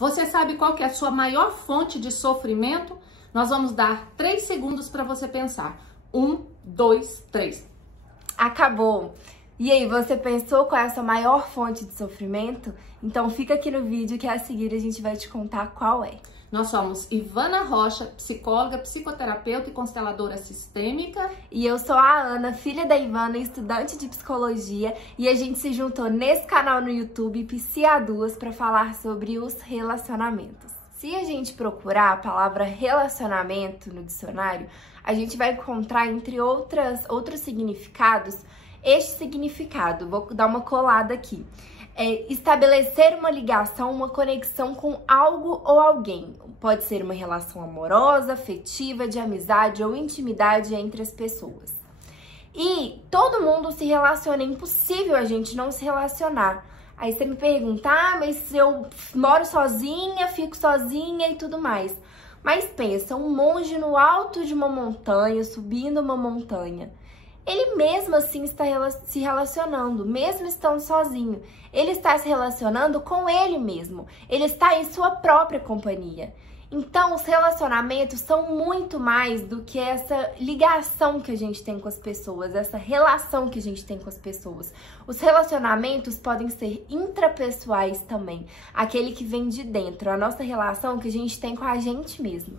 Você sabe qual que é a sua maior fonte de sofrimento? Nós vamos dar 3 segundos para você pensar. 1, 2, 3. Acabou! E aí, você pensou qual é a sua maior fonte de sofrimento? Então fica aqui no vídeo que a seguir a gente vai te contar qual é. Nós somos Ivana Rocha, psicóloga, psicoterapeuta e consteladora sistêmica. E eu sou a Ana, filha da Ivana, estudante de psicologia. E a gente se juntou nesse canal no YouTube, Psi-A2, para falar sobre os relacionamentos. Se a gente procurar a palavra relacionamento no dicionário, a gente vai encontrar, entre outros significados, este significado. Vou dar uma colada aqui. É estabelecer uma ligação, uma conexão com algo ou alguém. Pode ser uma relação amorosa, afetiva, de amizade ou intimidade entre as pessoas. E todo mundo se relaciona, é impossível a gente não se relacionar. Aí você me pergunta, mas eu moro sozinha, fico sozinha e tudo mais. Mas pensa, um monge no alto de uma montanha, subindo uma montanha. Ele mesmo assim está se relacionando, mesmo estando sozinho. Ele está se relacionando com ele mesmo. Ele está em sua própria companhia. Então, os relacionamentos são muito mais do que essa ligação que a gente tem com as pessoas, essa relação que a gente tem com as pessoas. Os relacionamentos podem ser intrapessoais também, aquele que vem de dentro, a nossa relação que a gente tem com a gente mesmo.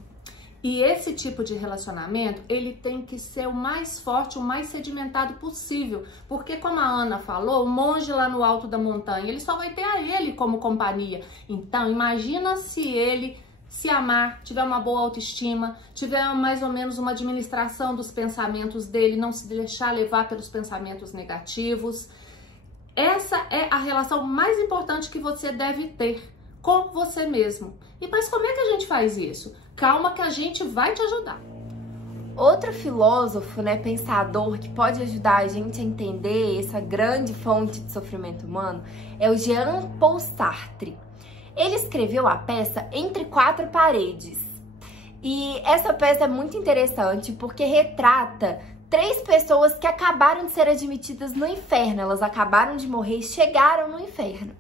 E esse tipo de relacionamento, ele tem que ser o mais forte, o mais sedimentado possível. Porque, como a Ana falou, o monge lá no alto da montanha, ele só vai ter a ele como companhia. Então, imagina se ele se amar, tiver uma boa autoestima, tiver mais ou menos uma administração dos pensamentos dele, não se deixar levar pelos pensamentos negativos. Essa é a relação mais importante que você deve ter com você mesmo. Mas como é que a gente faz isso? Calma que a gente vai te ajudar. Outro filósofo, pensador que pode ajudar a gente a entender essa grande fonte de sofrimento humano é o Jean-Paul Sartre. Ele escreveu a peça Entre Quatro Paredes. E essa peça é muito interessante porque retrata 3 pessoas que acabaram de ser admitidas no inferno. Elas acabaram de morrer e chegaram no inferno.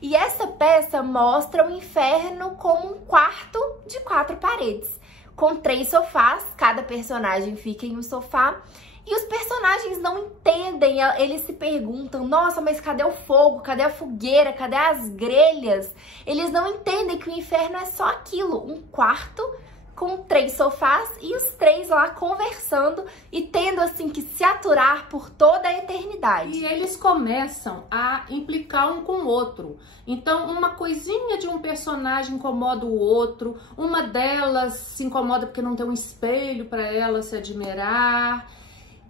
E essa peça mostra o inferno como um quarto de 4 paredes, com 3 sofás, cada personagem fica em um sofá, e os personagens não entendem, eles se perguntam, nossa, mas cadê o fogo, cadê a fogueira, cadê as grelhas? Eles não entendem que o inferno é só aquilo, um quarto com 3 sofás e os 3 lá conversando e tendo assim que se aturar por toda a eternidade. E eles começam a implicar um com o outro. Então, uma coisinha de um personagem incomoda o outro, uma delas se incomoda porque não tem um espelho para ela se admirar.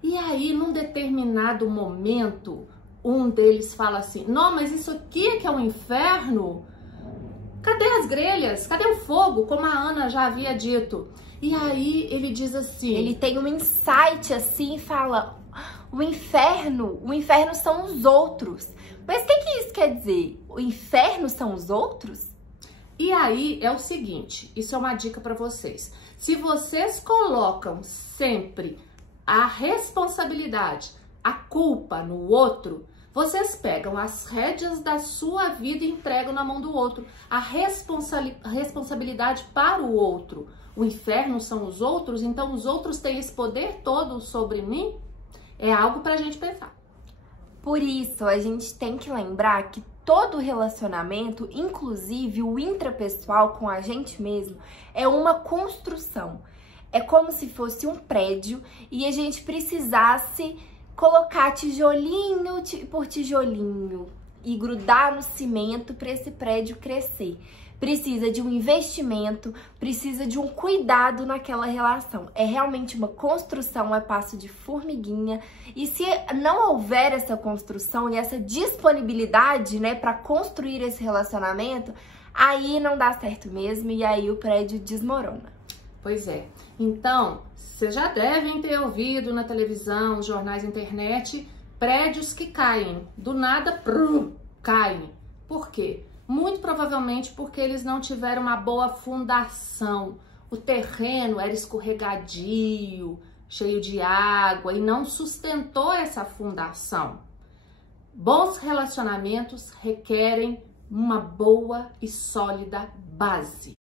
E aí, num determinado momento, um deles fala assim, não, mas isso aqui é que é um inferno? Cadê as grelhas? Cadê o fogo? Como a Ana já havia dito. E aí ele diz assim... Ele tem um insight assim e fala... O inferno são os outros. Mas o que isso quer dizer? O inferno são os outros? E aí é o seguinte, isso é uma dica para vocês. Se vocês colocam sempre a responsabilidade, a culpa no outro... Vocês pegam as rédeas da sua vida e entregam na mão do outro. A responsabilidade para o outro. O inferno são os outros, então os outros têm esse poder todo sobre mim? É algo pra gente pensar. Por isso, a gente tem que lembrar que todo relacionamento, inclusive o intrapessoal com a gente mesmo, é uma construção. É como se fosse um prédio e a gente precisasse colocar tijolinho por tijolinho e grudar no cimento para esse prédio crescer. Precisa de um investimento, precisa de um cuidado naquela relação. É realmente uma construção, é passo de formiguinha. E se não houver essa construção e essa disponibilidade, para construir esse relacionamento, aí não dá certo mesmo e aí o prédio desmorona. Pois é. Então, vocês já devem ter ouvido na televisão, nos jornais, internet, prédios que caem. Do nada, caem. Por quê? Muito provavelmente porque eles não tiveram uma boa fundação. O terreno era escorregadio, cheio de água e não sustentou essa fundação. Bons relacionamentos requerem uma boa e sólida base.